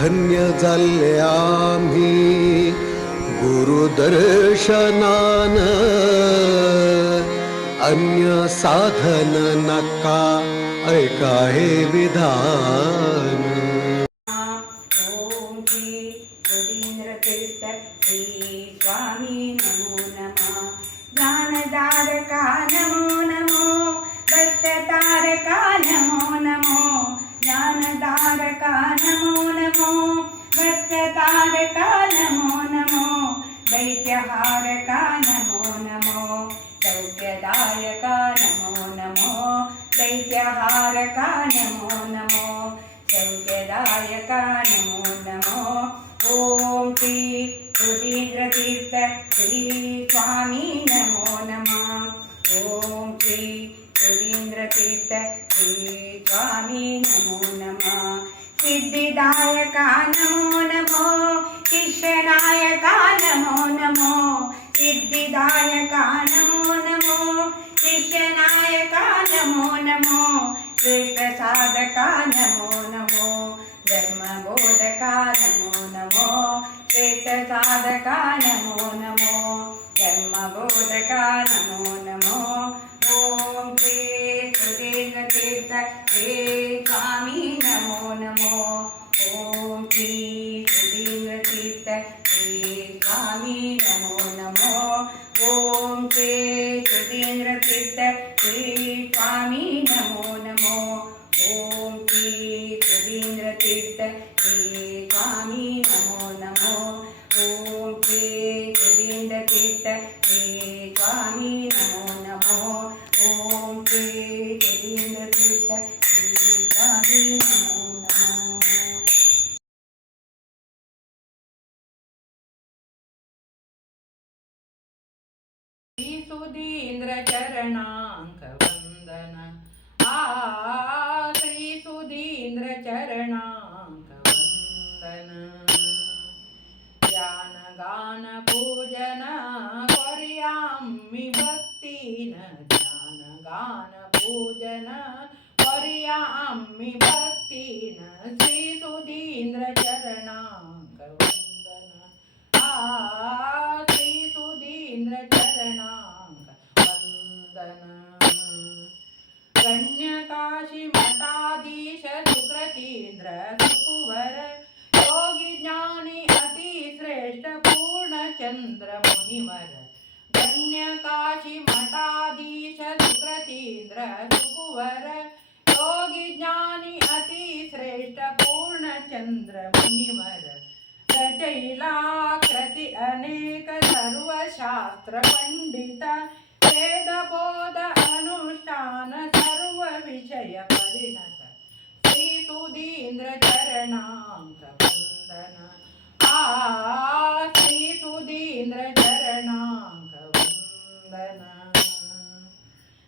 धन्य झाले आम्ही गुरुदर्शनान अन्य साधन नका ऐका हे विधान. నమో నమో వస్త్రతారక నమో నమో దైత్యహారక నమో నమో సౌఖ్యదాయక నమో నమో దైత్యహారక నమో ఘోరకా నమో నమో ధర్మబోధకా నమో నమో శ్రేష్ట సాధకా నమో నమో ధర్మబోధకా నమో నమో ಚರಣಾಂಕ ವಂದನ ಆ ಶ್ರೀ ಸುಧೀಂದ್ರ ಚರಣಾಂಕ ವಂದನ ಧ್ಯಾನ ಗಾನ ಪೂಜನ ಕೊರಿಯಾಮಿ ಭಕ್ತಿನ ಧ್ಯಾನ ಗಾನ ಪೂಜನ पुण्यकाशिमताधीश सुकृतीन्द्र सुकुवर योगी ज्ञानी अतिश्रेष्ठ पूर्णचन्द्र मुनिवर धन्य काशी मताधीश सुकृतीन्द्र सुकुवर योगी ज्ञानी अतिश्रेष्ठ पूर्णचन्द्र मुनिवर रचैला कृति अनेक सर्वशास्त्रपण्डित। वेदबोध अनुष्ठान विषय परिणत श्री सुधींद्र चरणांक वंदन आ श्री सुधींद्र चरणांक वंदन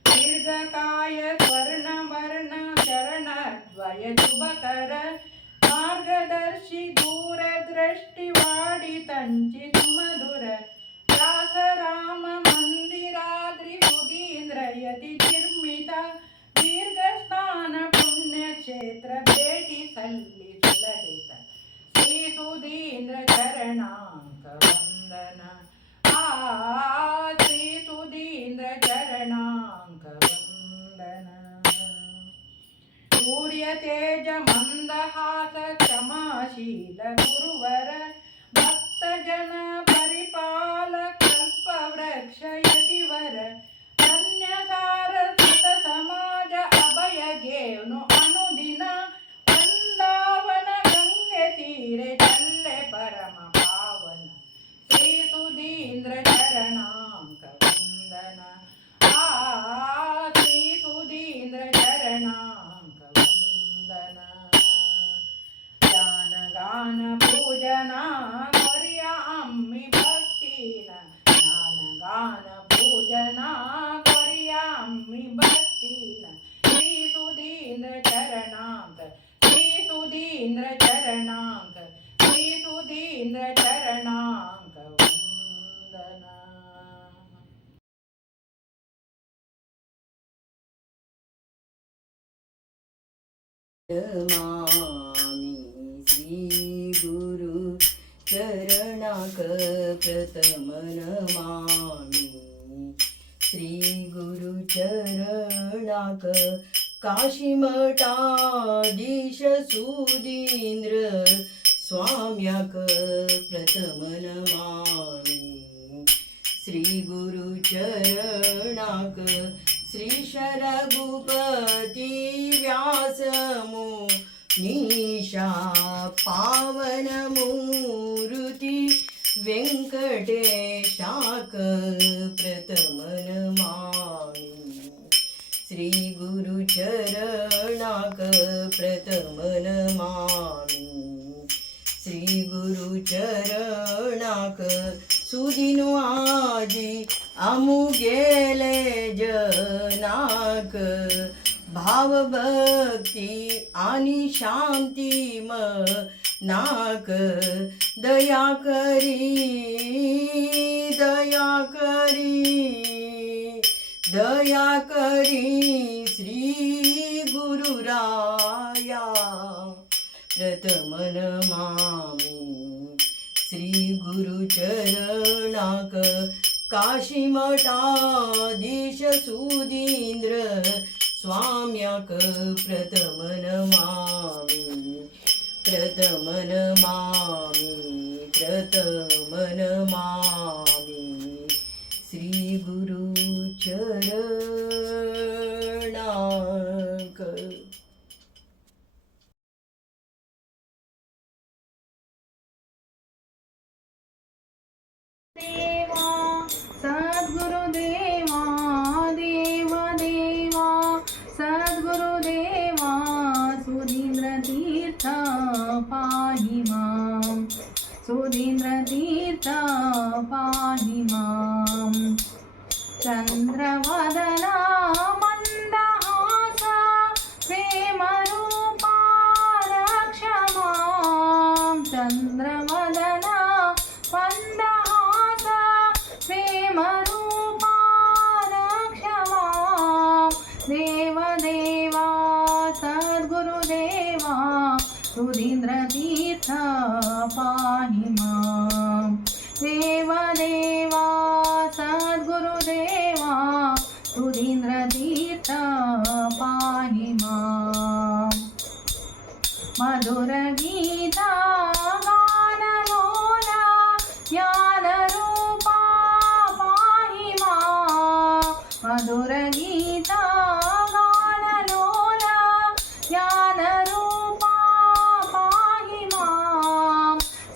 दीर्घकाय स्वर्ण वर्ण चरण द्वय शुभकर मार्गदर्शी दूरदृष्टी वाडितंची पुण्यक्षेत्र भेटी सल्ली सुललित श्री सुधींद्र चरणांक वंदन आ श्री सुधींद्र चरणांक वंदन सूर्य तेज मंदहास क्षमाशील गुरुवर मामी श्री गुरु चरणाक प्रथम नमामी. श्री गुरु चरणाक काशीमठाधीश सुदींद्र स्वाम्याक प्रथम नमामी. श्री गुरु चरणाक श्रीशरघुपति व्यासमु निशा पावनमूर्ति वेङ्कटेशाक प्रथमनमामि श्रीगुरुचरणाक प्रथमनमामि श्रीगुरुचरणाक सुदिनो आजी अमुगेले जनाक भावभक्ती आणि शांती म नाक दया करी दया करी दया करी श्री गुरुराया. प्रथमन मामी श्री गुरुचरणाक काशीमठाधीश सुदीन्द्र स्वाम्यक प्रतमनमामि प्रतमनमामि प्रतमनमामि श्रीगुरुचरणाक పాహి మాం. చంద్రవదనా మందహాస ప్రేమరూపా రక్ష మాం చంద్రవదనా మందహాస ప్రేమరూపా రక్ష మాం దేవదేవా సద్గురుదేవా సుధీంద్రదీ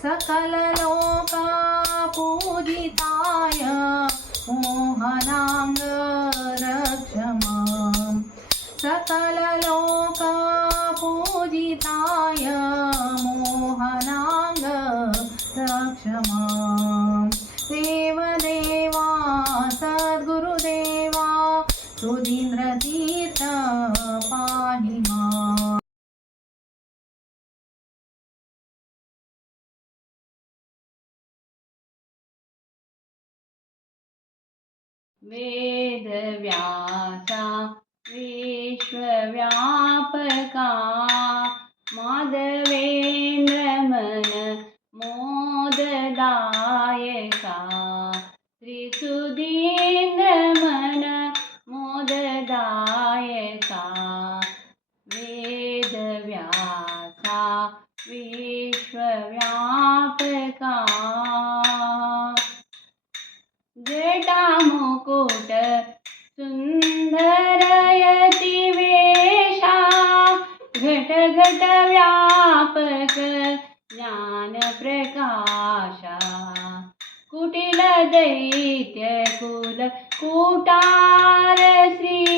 प्रकलोक पूजिताय मोहनाङ्गलोकं पूजिताय मोह नाङ्गक्षमा वेदव्यासा विश्वव्यापका कुटार श्री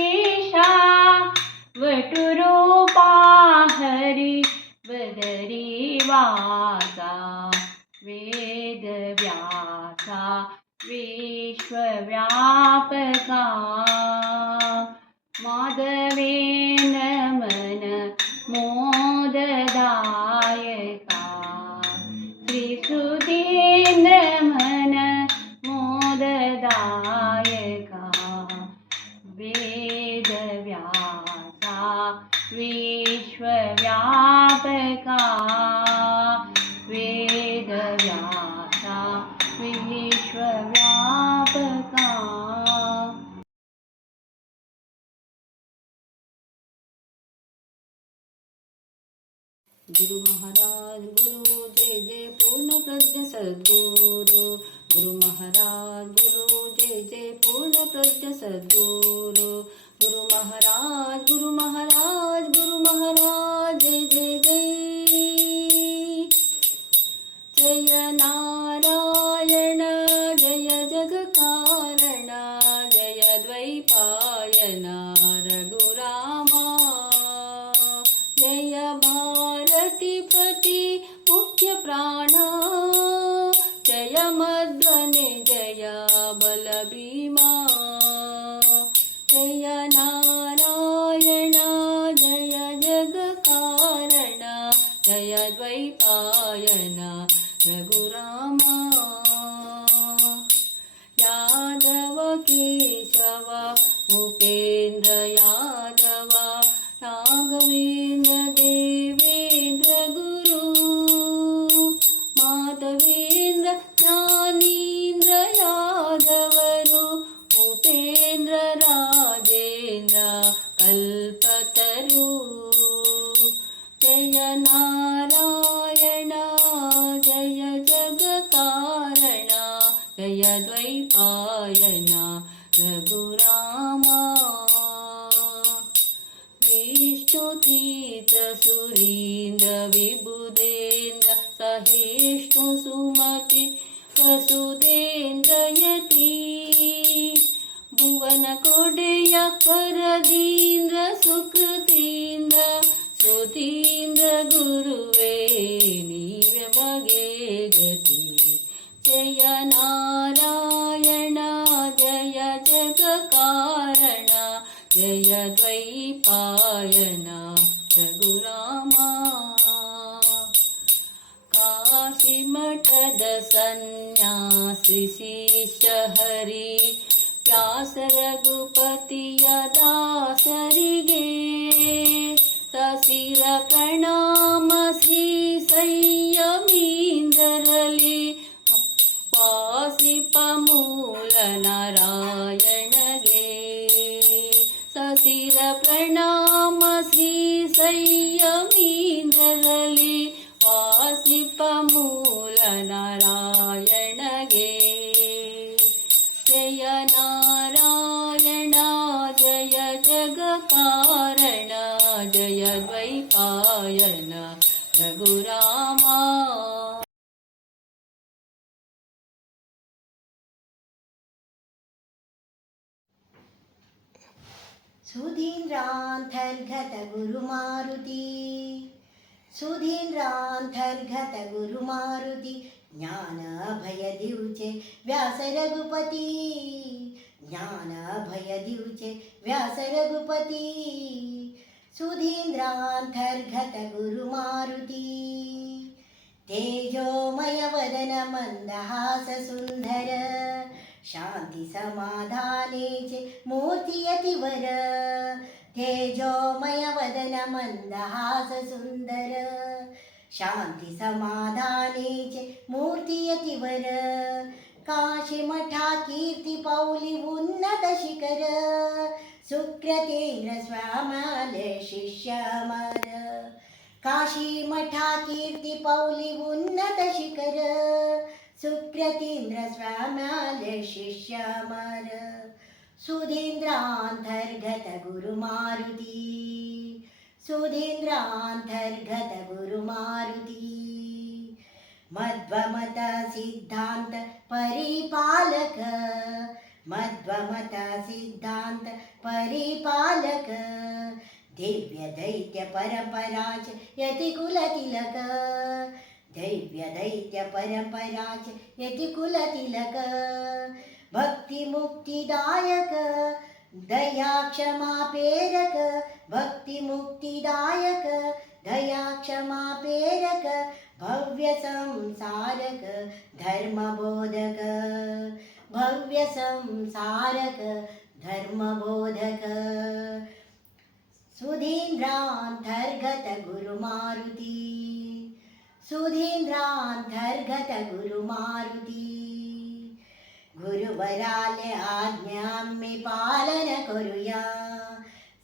विश्वव्यापका गुरु महाराज, गुरु जय जय, पूर्ण प्रज्ञ सद्गुरु। गुरु महाराज, गुरु जय जय, पूर्ण प्रज्ञ सद्गुरु। गुरु महाराज गुरु महाराज गुरु महाराज। जय भारती पति मुख्य प्राण। जय मध्वने जय सुरीन्द्र विबुदेन्द्र सहिष्णु सुमति वसुतेन्द्रयती भुवनकोडेय परदीन्द्र सुकृतीन्द्र श्रुतीन्द्र गुरुवे निगे गति। जय नारायण जय जगकारण जय वै पायना श्री मठद सन्सिहरि प्रासरघुपति यदा सरिगे सशिर प्रणाम श्रीशैयीन्दरले पाशि पमूल नारायणगे सशिर प्रणाम श्रीशै गुरुमारुति सुधीन्द्रान्तर्गतगुरुमारुति ज्ञानाभयदिवचे व्यासरघुपति ज्ञानाभयदिवचे व्यासरघुपति सुधीन्द्रान्तर्गतगुरुमारुति तेजोमयवदन मन्दहाससुन्दर शान्तिसमाधाने च मूर्ति अतिवर तेजोमय वदन मंदहास सुंदर शांती समाधानीचे मूर्ती यतिवर। काशी मठा कीर्ती पाऊली उन्नत शिखर सुकृतींद्र स्वामाले शिष्य अमर काशी मठा कीर्ती पाऊली उन्नत शिखर सुकृतींद्र स्वामाले शिष्य अमर शिष्यमर सुधीन्द्रान्तर्गत गुरुमारुति सुधीन्द्रान्तर्गत गुरुमारुति मध्वमत सिद्धान्त परिपालक मध्वमत सिद्धान्त परिपालक दिव्य दैत्य परपराच यतिकुलतिलक दैव्य दैत्य परपराच यतिकुलतिलक भक्तिमुक्तिदायक दया क्षमापेरक भक्तिमुक्तिदायक दया क्षमापेरक भव्यसंसारक धर्मबोधक भव्यसंसारक धर्मबोधक। सुधीन्द्रान्तर्गत गुरुमारुती सुधीन्द्रान्तर्गत गुरुमरुती गुरुवराले आज्ञां मे पालन करूया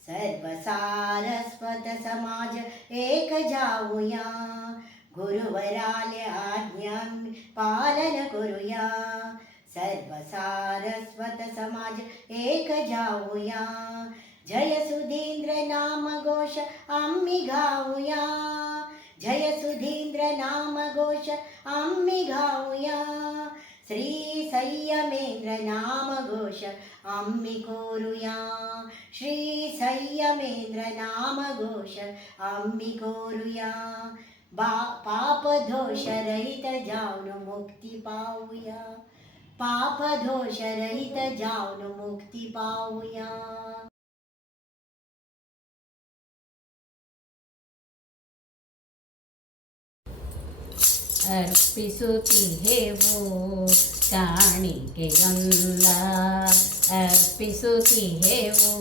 सर्वसारस्वत समाज एक जाऊया गुरुवराले आज्ञा पालन करूया सर्व सारस्वत समाज एक जाऊया जय सुधींद्र नाम घोष आम्ही गाऊया जय सुधींद्र नाम घोष आम्ही श्रीसंयमेन्द्र नामघोष अम्बिकोरुया श्रीसंयमेन्द्र नामघोष अम्बिकोरुया बा, पापदोषरहित जानु मुक्ति पाऊया पापदोषरहित जानु मुक्ति पाऊया ಅರ್ಪಿಸುತ್ತಿಹೆವು ಕಾಣಿಕೆಯೊಂದ ಅರ್ಪಿಸುತ್ತಿಹೆವು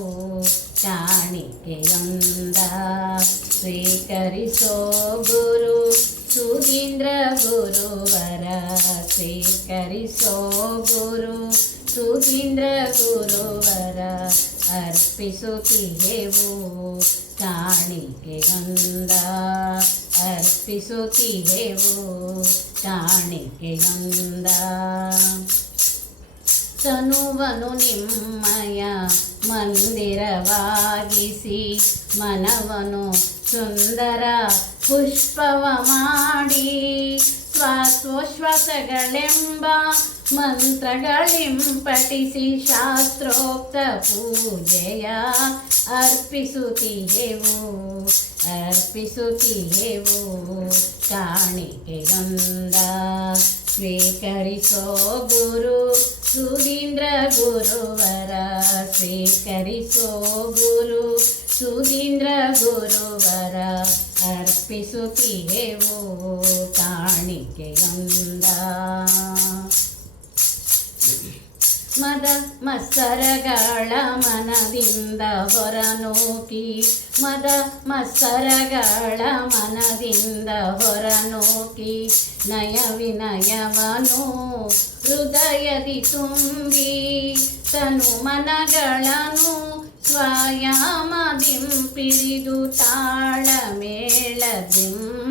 ಕಾಣಿಕೆಯೊಂದ ಸ್ವೀಕರಿಸೋ ಗುರು ಸುಧೀಂದ್ರ ಗುರುವರ ಸ್ವೀಕರಿಸೋ ಗುರು ಸುಧೀಂದ್ರ ಗುರುವರ ಅರ್ಪಿಸುತ್ತಿಹೆವು ಕಾಣಿಕೆಯೊಂದ ಚಾಣಿಕೆ ಗಂಧ. ತನುವನು ನಿಮ್ಮಯ ಮಂದಿರವಾಗಿಸಿ ಮನವನು ಸುಂದರ ಪುಷ್ಪವ ಮಾಡಿ ಶ್ವಾಸೋಶ್ವಾಸಗಳೆಂಬ ಮಂತ್ರಗಳಿಂಪಟಿಸಿ ಶಾಸ್ತ್ರೋಕ್ತ ಪೂಜೆಯ ಅರ್ಪಿಸುತ್ತಿಹೆವು ಅರ್ಪಿಸುತ್ತಿಹೆವು ಕಾಣಿಕೆಯೊಂದ ಸ್ವೀಕರಿಸೋ ಗುರು ಸುಧೀಂದ್ರ ಗುರುವರ ಸ್ವೀಕರಿಸೋ ಗುರು ಸುಧೀಂದ್ರ ಗುರುವರ ಅರ್ಪಿಸುತ್ತಿಹೆವು ಕಾಣಿಕೆಯೊಂದ ಮದ ಮತ್ಸರಗಳ ಮನದಿಂದ ಹೊರನೋಕಿ ಮದ ಮತ್ಸರಗಳ ಮನದಿಂದ ಹೊರನೋಕಿ ನಯ ವಿನಯವನು ಹೃದಯದಿ ತುಂಬಿ, ತನು ಮನಗಳನು ಸ್ವಯಾಮದಿಂ ಪಿಡಿದು ತಾಳ ಮೇಳದಿಂ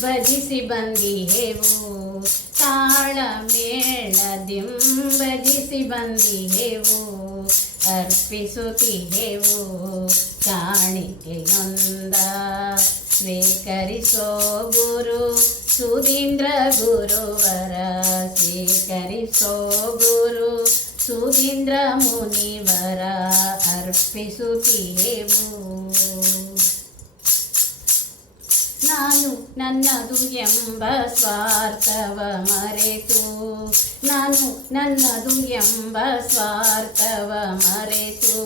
ಭಜಿಸಿ ಬಂದಿಹೆವು ತಾಳ ಮೇಳದಿಂ ಭಜಿಸಿ ಬಂದಿಹೆವು ಅರ್ಪಿಸುತ್ತಿಹೆವು. ಕಾಣಿಕೆಯೊಂದ ಸ್ವೀಕರಿಸೋ ಗುರು ಸುಧೀಂದ್ರ ಗುರುವರ ಸ್ವೀಕರಿಸೋ ಗುರು ಸುಧೀಂದ್ರ ಮುನಿವರ. ಅರ್ಪಿಸುತ್ತಿಹೆವು. ನಾನು ನನ್ನದು ಎಂಬ ಸ್ವಾರ್ಥವ ಮರೆತು. ನಾನು ನನ್ನದು ಎಂಬ ಸ್ವಾರ್ಥವ ಮರೆತು.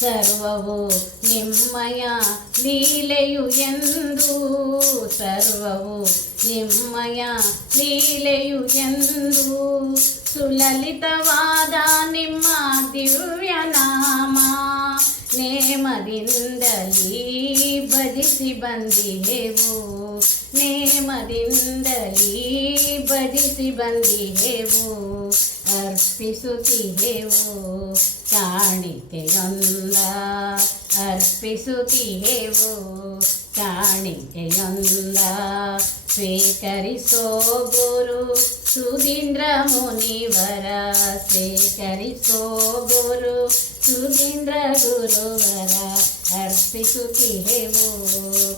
ಸರ್ವವು ನಿಮ್ಮಯ ಲೀಲೆಯು ಎಂದು. ಸರ್ವವು ನಿಮ್ಮಯ ಲೀಲೆಯು ಎಂದು. ಸುಲಲಿತವಾದ ನಿಮ್ಮ ದಿವ್ಯ ನಾಮ ನೇಮದಿಂದಲೀ ಭಜಿಸಿ ಬಂದಿಹೆವು ನೇಮದಿಂದಲೀ ಭಜಿಸಿ ಬಂದಿಹೆವು ಅರ್ಪಿಸುತ್ತಿಹೆವು ಕಾಣಿತೆಯೊಂದ ಅರ್ಪಿಸುತ್ತಿಹೆವು ಕಾಣಿಕೆಯೊಂದ ಸ್ವೀಕರಿಸೋ ಗುರು ಸುಧೀಂದ್ರ ಮುನಿವರ ಸ್ವೀಕರಿಸೋ ಗುರು ಸುಧೀಂದ್ರ ಗುರುವರ ಅರ್ಪಿಸುತ್ತಿಹೆವು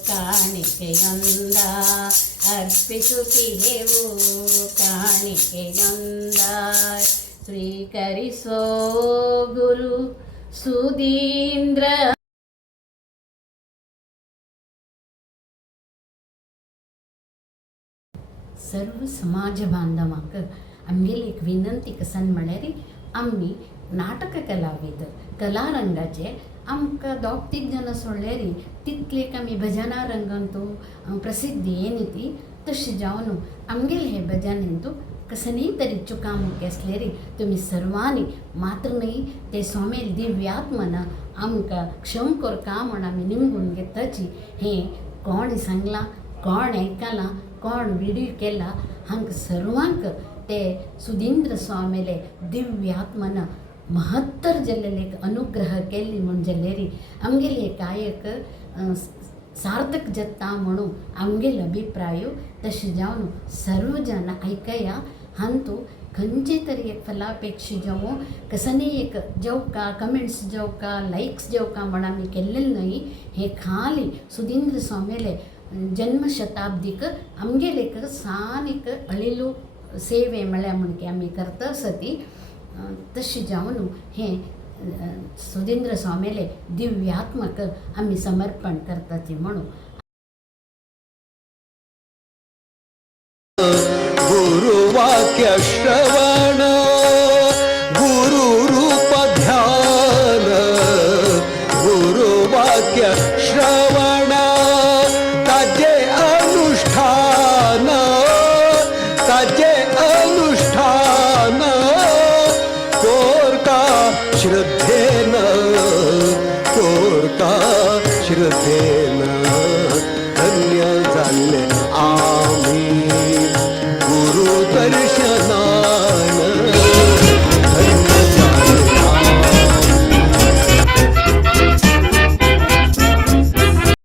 ಕಾಣಿಕೆಯೊಂದ ಅರ್ಪಿಸುತ್ತಿಹೆವು ಕಾಣಿಕೆಯೊಂದ ಸ್ವೀಕರಿಸೋ ಗುರು ಸುಧೀಂದ್ರ सर्व समाज बांधवांक आमगेली एक विनंती कसन म्हळ्यार आमी नाटक कलावीद कलारंगाचे आमकां दोग तीग जाणां सोडल्यार तितलेक आमी भजना रंगांतू प्रसिद्धी येनी ती तशें जावन आमगेले हे भजनेंतू तरी तरेच्यो काम रे तुमी सर्वांनी मात्र न्ही ते सोमेल दिव्यात्मना आमकां क्षम करता म्हण आमी निमगून घेताची हें कोण सांगलां कोण आयकलां कोण विडियो केला हांकां सर्वांक ते सुधींद्र स्वामीले दिव्यात्मन महत्तर जाल्लेले एक अनुग्रह केल्ली म्हूण जाल्यार आमगेले कायक अ, सार्थक जत्ता म्हणून आमगेल अभिप्राय तशें जावन सर्व जन ऐकया हांतू खंयचे तरी एक फलापेक्षा जावं कसनी एक जेवका कमेंट्स जेवका लायक्स जेवका म्हण आमी केल्लें न्हय हे खाली सुधींद्र स्वामेले जन्म शताब्दीक आमगेले एक सान एक अळेलो ಸೇವೆ ಮಳೆ म्हणके आमी करता सती तशें जावन हें सुधींद्र स्वामेले दिव्यात्मक आमी समर्पण करता ती म्हणून गुरुवाक्य